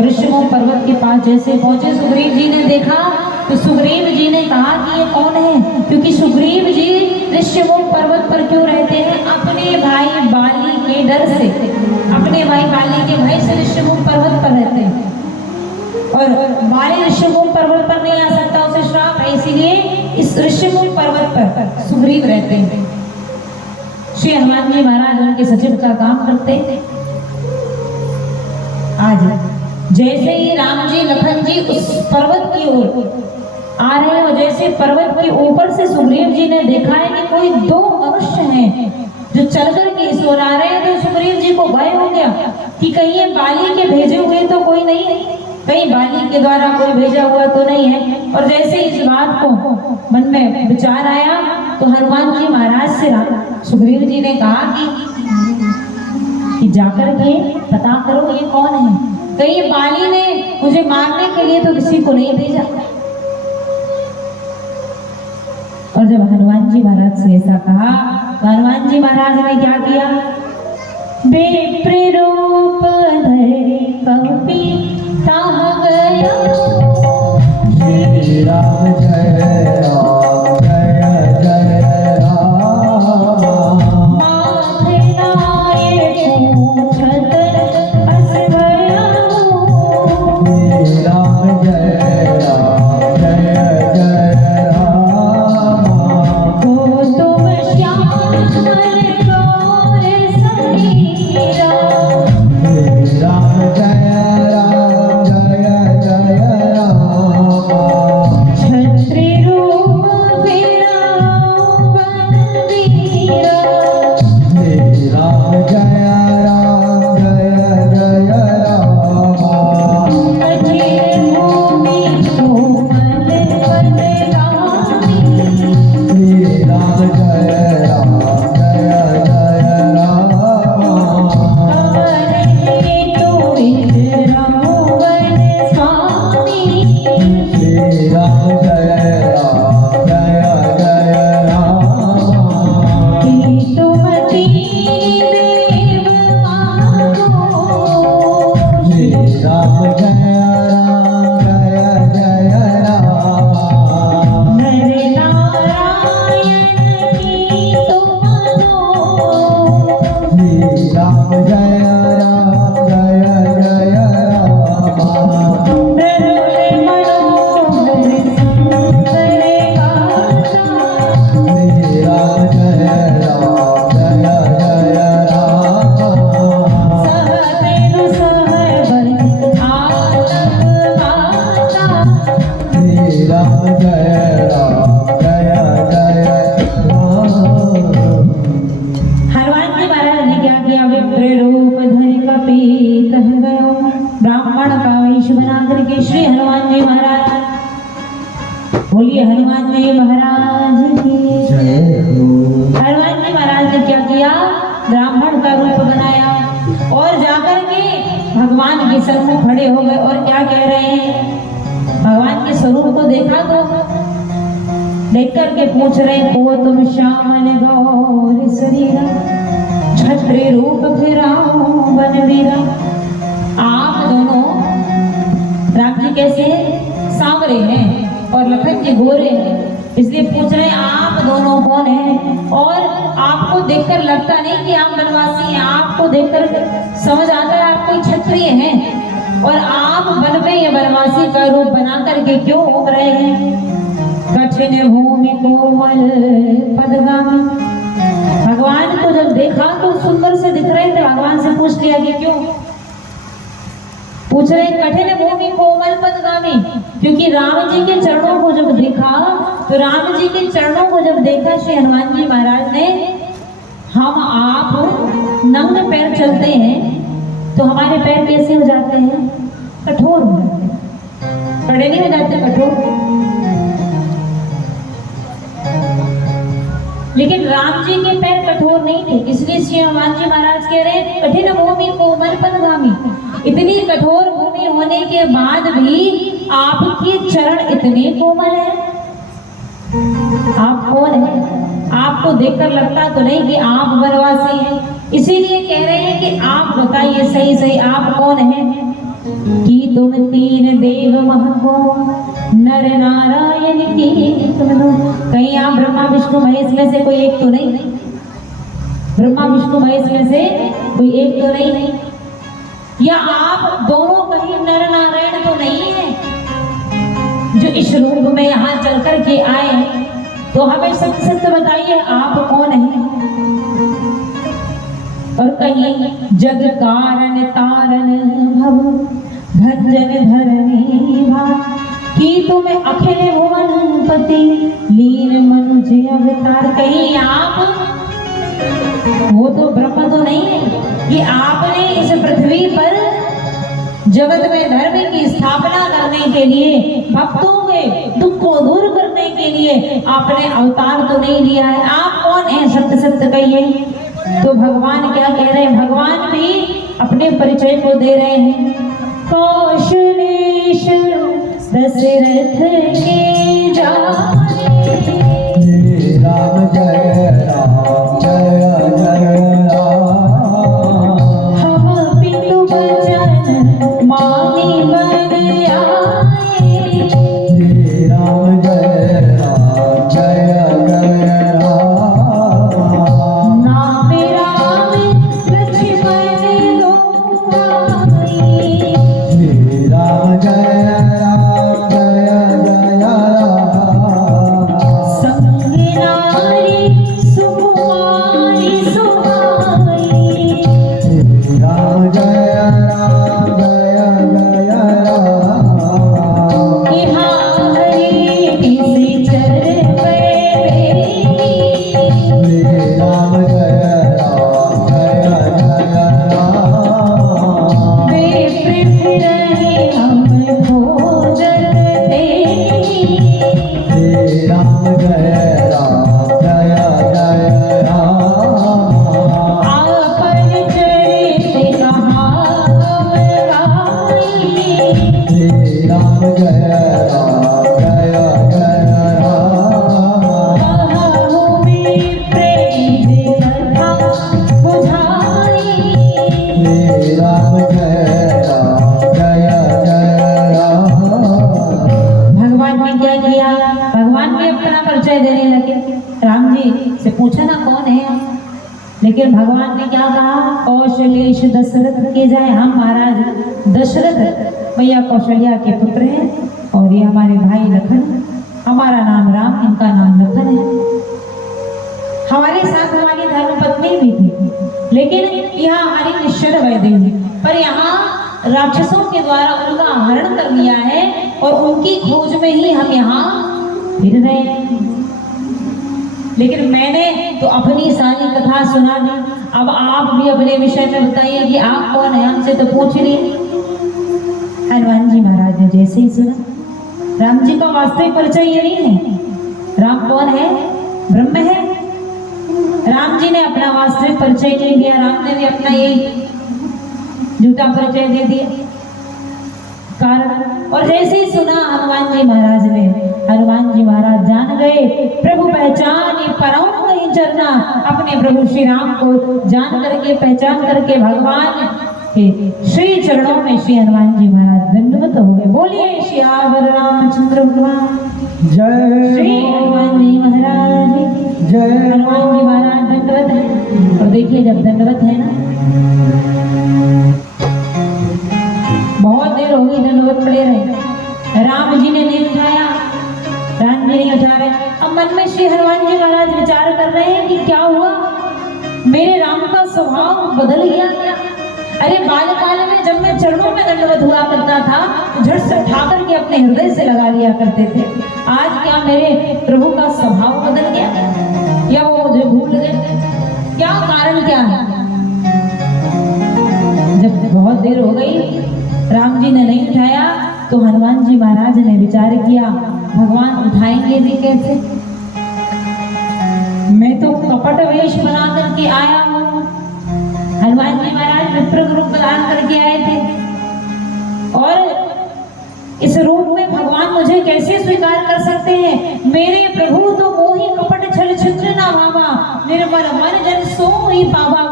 ऋषिमुख पर्वत के पास जैसे पहुंचे, सुग्रीव जी ने देखा तो सुग्रीव जी ने कहा कि ये कौन है, क्योंकि सुग्रीव जी ऋषिमुख पर्वत पर क्यों रहते हैं? अपने भाई बाली के डर से, अपने भाई बाली के भय से ऋषिमुख पर्वत पर रहते हैं। और बाली ऋषिमुख पर्वत पर नहीं आ सकता, उसे श्राप है, इसीलिए इस ऋषिमुख पर्वत पर सुग्रीव रहते हैं। श्री हनुमान जी महाराज उनके सचिव का काम करते हैं। आज जैसे ही राम जी लखन जी उस पर्वत की ओर आ रहे हैं और जैसे पर्वत के ऊपर से सुग्रीव जी ने देखा है कि कोई दो मनुष्य हैं जो चलकर के इस ओर आ रहे हैं, तो सुग्रीव जी को भय हो गया कि कहीं ये बाली के भेजे हुए तो कोई नहीं है, कहीं बाली के द्वारा कोई भेजा हुआ तो नहीं है। और जैसे इस बात को मन में विचार आया तो हनुमान जी महाराज से सुग्रीव जी ने कहा कि जाकर के पता करो ये कौन है, कहीं बाली ने मुझे मारने के लिए तो किसी को नहीं भेजा। और जब हनुमान जी महाराज से ऐसा कहा तो हनुमान जी महाराज ने क्या किया? विप्र रूप धरे कपि ताह गया, श्री राम जय राम जय जय राम, माथे नाये पूछत अस भया, श्री राम जय राम जय जय राम, को तुम श्यामल गौर समीरा, श्री राम जय राम जय जय राम, छत्री रूप विराम बलवीरा, श्री राम जय राम जय जय राम, अजय भूमि कोमल पदगामी, श्री राम जय राम जय जय राम, अमर हेतु विश्रामो वन स्वामी, श्री राम जय राम जय जय राम, कि तुम देव मानो, श्री राम जय राम जय जय राम, नर नारायण की तुम मानो, श्री राम जय राम जय जय राम, नर मनोहर सुंदर गाता, श्री राम जय राम जय जय राम, सहतेनु सहबल आतंक माता, श्री राम जय राम जय जय राम। हनुमान जी महाराज ने क्या किया? विप्र रूप धरि कपि तह गयो, ब्राह्मण का वेश बना करके श्री हनुमान जी महाराज, बोलिए हनुमान जी महाराज की जय हो। हनुमान जी महाराज ने क्या किया? ब्राह्मण का रूप बनाया और जाकर के भगवान के सम्मुख खड़े हो गए और क्या कह रहे हैं? भगवान के स्वरूप को देखा तो देख करके पूछ रहे, को तुम श्यामल गौर शरीरा, छत्री रूप फिराओ बनवीरा। आप दोनों, राम जी कैसे हैं? सांवरे हैं और लखन जी गोरे हैं, इसलिए पूछ रहे हैं आप दोनों कौन हैं? और आपको देखकर लगता नहीं कि आप वनवासी हैं, आपको देखकर समझ आता है आप कोई क्षत्रिय हैं, और आप वन में ये वनवासी का रूप बना करके क्यों घूम रहे हैं? कठिन भूमि कोमल पदगामी। भगवान को जब देखा तो सुंदर से दिख रहे थे, भगवान से पूछ लिया कि क्यों? पूछ रहे कठिन भूमि कोमल पदगामी, क्योंकि राम जी के चरणों को जब देखा तो राम जी के चरणों को जब देखा श्री हनुमान जी महाराज ने, हम आप नंगे पैर चलते हैं तो हमारे पैर कैसे हो जाते हैं? कठोर हो जाते हैं, खड़े नहीं हो जाते, कठोर। लेकिन राम जी के पैर कठोर नहीं थे, इसलिए श्री हनुमान जी महाराज कह रहे हैं कठिन भूमि कोमल पदगामी। इतनी कठोर भूमि होने के बाद भी आपके चरण इतने कोमल हैं। आप कौन हैं? आपको देखकर लगता तो नहीं कि आप वनवासी हैं, इसीलिए कह रहे हैं कि आप बताइए सही सही आप कौन हैं? कि तुम तीन देव महको नर नारायण की तुम दो। कहीं आप ब्रह्मा विष्णु महेश में से कोई एक तो नहीं, ब्रह्मा विष्णु महेश में से कोई एक तो नहीं, या आप दोनों कहीं नर नारायण तो नहीं है जो इस रूप में यहाँ चल कर के आए हैं। तो हमें सत्य सत्य बताइए आप कौन हैं। और कहीं जग कारण तारण भव भंजन धरणी भा कि तुम अखिल भुवन पति लीन मनुज अवतार। कहीं आप वो तो ब्रह्म तो नहीं है कि आपने इस पृथ्वी पर जगत में धर्म की स्थापना करने के लिए, भक्तों के दुख को दूर करने के लिए आपने अवतार तो नहीं लिया है। आप कौन हैं सत्य सत्य कहिए। तो भगवान क्या कह रहे हैं, भगवान भी अपने परिचय को दे रहे हैं। कौशलेश दशरथ के जाने राम जय राम जय जय राम। हम पितु वचन मानी बन आए। राम जय राम जय जय राम। नाम राम लक्ष्मण दो आई। राम जय राम जय जय राम। संग नारी सुकुमारी सुहाई। राम जय राम जय जय राम। यहाँ हरि किसी चरण पे राम जय राम जय जय राम। वे पृथ्वी रहे हम भोजन दे। राम जय राम जय जय राम। आपन चरित कहावत गाई। राम जय राम जय जय राम। कहूँ में प्रेम कथा बुझाई। राम जय राम जय जय राम। भगवान ने क्या किया, भगवान भी अपना परिचय देने लगे। राम जी से पूछा ना कौन है, लेकिन भगवान ने क्या कहा, कौशलेश दशरथ के जाए। हम महाराज दशरथ मैया कौशल्या के पुत्र हैं और ये हमारे भाई लखन, हमारा नाम राम, इनका नाम लखन है। हमारे साथ हमारी धर्मपत्नी भी थी, लेकिन यहाँ हमारी निश्चर वैदेवी, पर यहाँ राक्षसों के द्वारा उनका हरण कर लिया है और उनकी खोज में ही हम यहाँ फिर रहे हैं। लेकिन मैंने तो अपनी सारी कथा सुना दी, अब आप भी अपने विषय में बताइए कि आप कौन है, हमसे तो पूछ लिए। हनुमान जी महाराज ने जैसे ही सुना, राम जी का वास्तविक परिचय ये नहीं है। राम कौन है, ब्रह्म है। राम जी ने अपना वास्तविक परिचय नहीं दिया, राम ने भी अपना यही झूठा परिचय दे दिया कारण। और जैसे ही सुना हनुमान जी महाराज ने, हनुमान जी महाराज जान गए प्रभु पहचान परम नहीं चलना। अपने प्रभु श्री राम को जान करके, पहचान करके भगवान के श्री चरणों में श्री हनुमान जी महाराज दंडवत हो गए। बोलिए श्यावर रामचंद्र भगवान जय श्री हनुमान जी महाराज की जय। हनुमान जी महाराज दंडवत है। और देखिए जब दंडवत है ना, बहुत देर हो गई दंडवत पड़े रहे, राम जी ने नहीं उठाया, राम जी नहीं उठा रहे। अब मन में श्री हनुमान जी महाराज विचार कर रहे हैं कि क्या हुआ, मेरे राम का स्वभाव बदल गया क्या। अरे बाल्यकाल में जब मैं चरणों में दंडवत हुआ करता था, झट से उठा करके अपने हृदय से लगा लिया करते थे। आज क्या मेरे प्रभु का स्वभाव बदल गया या वो मुझे भूल गए, क्या कारण क्या है। जब बहुत देर हो गई, राम जी ने नहीं उठाया, तो हनुमान जी महाराज ने विचार किया भगवान उठाएंगे भी कैसे, मैं तो कपट वेश बना करके आया हूँ। हनुमान जी महाराज विप्र रूप धारण करके आए थे और इस रूप में भगवान मुझे कैसे स्वीकार कर सकते हैं। मेरे प्रभु तो मोहि कपट छल छिद्र ना भावा, निर्मल मन जन सो ही पावा।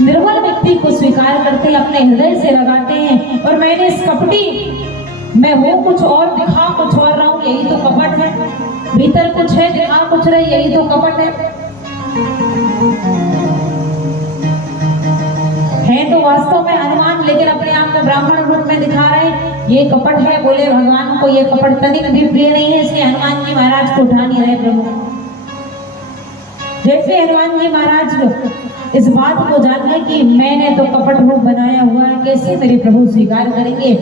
निर्मल व्यक्ति को स्वीकार करते हैं, अपने हृदय से लगाते हैं। और मैंने इस कपटी, मैं हूँ कुछ और दिखा कुछ और रहा हूँ, यही तो कपट है। भीतर कुछ है दिखा कुछ रहे, यही तो कपट है तो वास्तव में हनुमान, लेकिन अपने आप को ब्राह्मण रूप में दिखा रहे हैं, ये कपट है। बोले भगवान को ये कपट तनिक भी प्रिय नहीं है, इसलिए हनुमान जी महाराज को उठा नहीं रहे प्रभु। जैसे हनुमान जी महाराज इस बात को जान गए कि मैंने तो कपट रूप बनाया हुआ है, कैसे मेरे प्रभु स्वीकार करेंगे।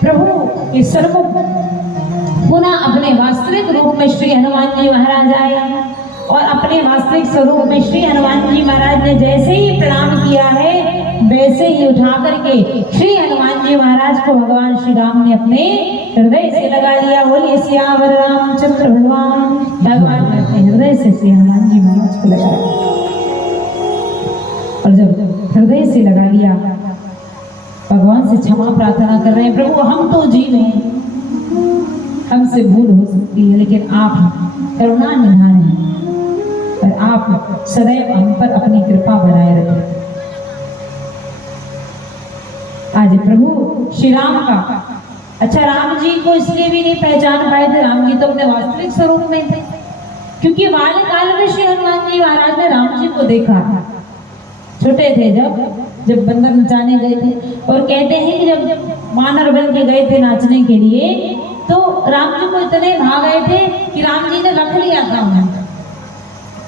प्रभु के सर्वमुख पुनः अपने वास्तविक रूप में श्री हनुमान जी महाराज आए और अपने वास्तविक स्वरूप में श्री हनुमान जी महाराज ने जैसे ही प्रणाम किया है, वैसे ही उठा करके श्री हनुमान जी महाराज को भगवान श्री राम ने अपने हृदय से लगा लिया। बोलिए सियावर रामचंद्र भगवान ने अपने हृदय से श्री हनुमान जी महाराज को लगाया। और जब हृदय से लगा लिया, भगवान से क्षमा प्रार्थना कर रहे हैं, प्रभु हम तो जीव हैं, हमसे भूल हो सकती है, लेकिन आप करुणा निधान हैं और आप सदैव हम पर अपनी कृपा बनाए रखें। आज प्रभु श्री राम का, अच्छा राम जी को इसलिए भी नहीं पहचान पाए थे, राम जी तो अपने वास्तविक स्वरूप में थे, क्योंकि बाल्यकाल में श्री हनुमान जी महाराज ने राम जी को देखा, छोटे थे जब बंदर नचाने गए थे। और कहते हैं कि जब वानर बन के गए थे नाचने के लिए, तो राम जी को इतने भाग गए थे कि राम जी ने रख लिया था उन्हें।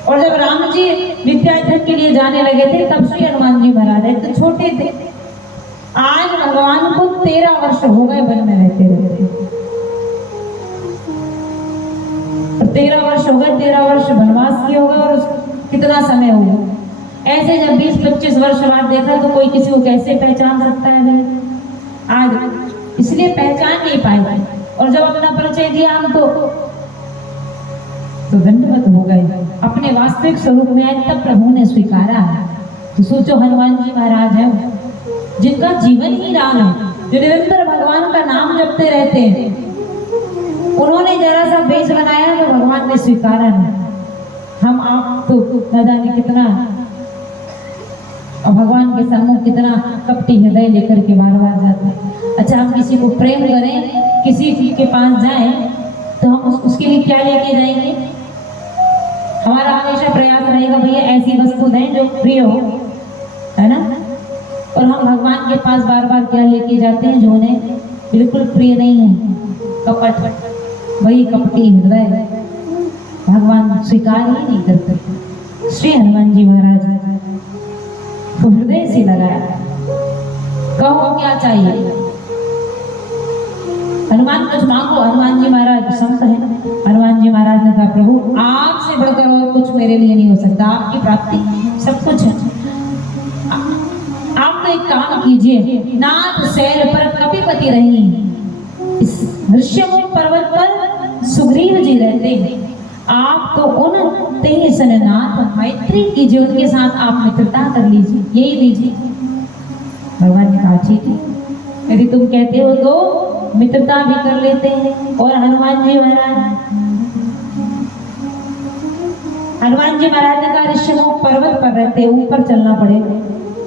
और जब राम जी विद्याधन के लिए जाने लगे थे, तब श्री हनुमान जी महाराज तो छोटे थे। आज भगवान को 13 वर्ष हो गए वन में रहते रहते, 13 वर्ष हो गए, 13 वर्ष वनवास किए होगा और कितना समय होगा। ऐसे जब 20-25 वर्ष बाद देखा तो कोई किसी को कैसे पहचान सकता है भाई। आज इसलिए पहचान नहीं पाए, और जब अपना परिचय दिया हम तो दंडवत हो गए, अपने वास्तविक स्वरूप में आए, तब प्रभु ने स्वीकारा। तो सोचो हनुमान जी महाराज है जिनका जीवन ही राम है, जो निरंतर भगवान का नाम जपते रहते हैं, उन्होंने जरा सा भेष बनाया तो भगवान ने स्वीकारा नहीं। हम आप तो न जाने कितना, और भगवान के सम्मुख कितना कपटी हृदय लेकर के बार बार जाते हैं। अच्छा हम किसी को प्रेम करें, किसी के पास जाएं, तो हम उसके लिए क्या लेके जाएंगे? हमारा हमेशा प्रयास रहेगा भैया ऐसी वस्तु दें जो प्रिय हो, है ना। और हम भगवान के पास बार बार क्या लेके जाते हैं जो उन्हें बिल्कुल प्रिय नहीं है, कपट, वही कपटी हृदय भगवान स्वीकार ही नहीं करते। श्री हनुमान जी महाराज को हृदय से लगाया, कहो क्या चाहिए। हनुमान कुछ मांगो, हनुमान जी महाराज संत है। हनुमान जी महाराज ने कहा प्रभु आपसे बढ़कर और कुछ मेरे लिए नहीं हो सकता, आपकी प्राप्ति सब कुछ है। आप तो एक काम कीजिए, नाथ शैल पर कपिपति रही, इस ऋष्यमुख पर्वत पर सुग्रीव जी रहते हैं, आप तो उन तेज नाथ मैत्री कीजिए, उनके साथ आप मित्रता कर लीजिए, यही दीजिए। भगवान ने कहा ठीक है, यदि तुम कहते हो तो मित्रता भी कर लेते हैं। और हनुमान जी महाराज ने कहा ऋष्यमुख पर्वत पर रहते, ऊपर चलना पड़ेगा,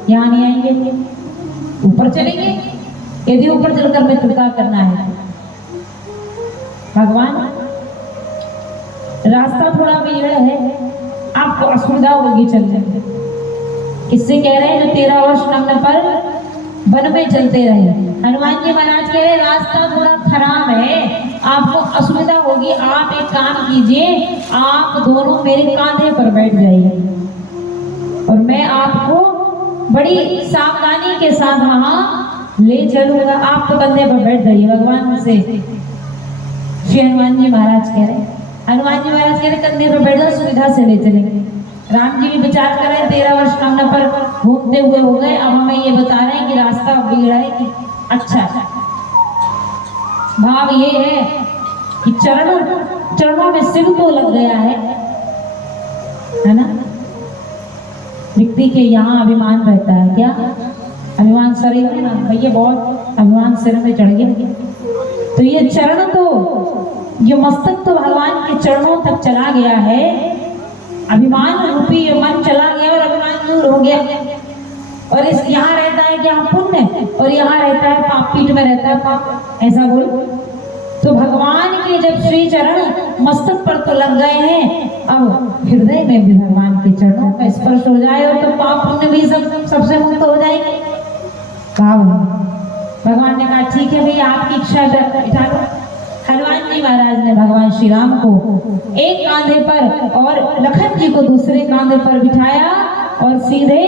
यहाँ नहीं आएंगे, ऊपर चलेंगे। यदि ऊपर चलकर मित्रता करना है, भगवान रास्ता थोड़ा बिगड़ा है, आपको असुविधा होगी चलने में। किससे कह रहे हैं? जो 13 वर्ष नग्न पर वन में चलते रहे। हनुमान जी महाराज कह रहे रास्ता थोड़ा खराब है, आपको असुविधा होगी, आप एक काम कीजिए, आप दोनों मेरे कांधे पर बैठ जाइए और मैं आपको बड़ी सावधानी के साथ वहां ले चलूंगा। आप तो कंधे पर बैठ जाइए। भगवान से श्री हनुमान जी महाराज कह रहे, हनुमान जी महाराज कह रहे कंधे पर बैठ जाओ, सुविधा से ले चलेंगे। राम जी भी विचार कर रहे 13 वर्ष नग्न पर घूमते हुए हो गए, अब हमें ये बता रहे हैं कि रास्ता बिगड़ा है कि अच्छा। भाव ये है कि चरणों में सिर तो लग गया है ना। व्यक्ति के यहाँ अभिमान रहता है, क्या अभिमान सर है ना भैया, बहुत अभिमान सिर में चढ़ गया। तो ये चरण तो, ये मस्तक तो भगवान के चरणों तक चला गया है, अभिमान रूपी ये मन चला गया और अभिमान दूर हो गया। और इस यहाँ रहता है क्या पुण्य, और यहाँ रहता है पाप, पीठ में रहता है पाप, ऐसा बोल। तो भगवान के जब श्री चरण मस्तक पर तो लग गए हैं, अब हृदय में भी भगवान के चरणों का स्पर्श हो जाए और तो पाप पुण्य भी सबसे मुक्त हो जाएंगे। कहा भगवान ने कहा ठीक है भैया, आपकी इच्छा बिठा लो। हनुमान जी महाराज ने भगवान श्री राम को एक कांधे पर और लखन जी को दूसरे कांधे पर बिठाया और सीधे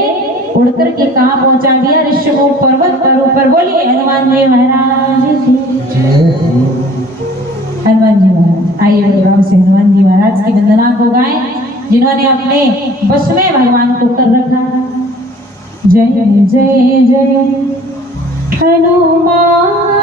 उड़कर के कहाँ पहुंचा दिया, ऋषिमुख पर्वत पर ऊपर। बोलिए हनुमान जी महाराज की। हनुमान जी महाराज आइए भाव से हनुमान जी महाराज की वंदना को गाएं, जिन्होंने अपने बस में भगवान को कर रखा। जय जय जय हनुमान।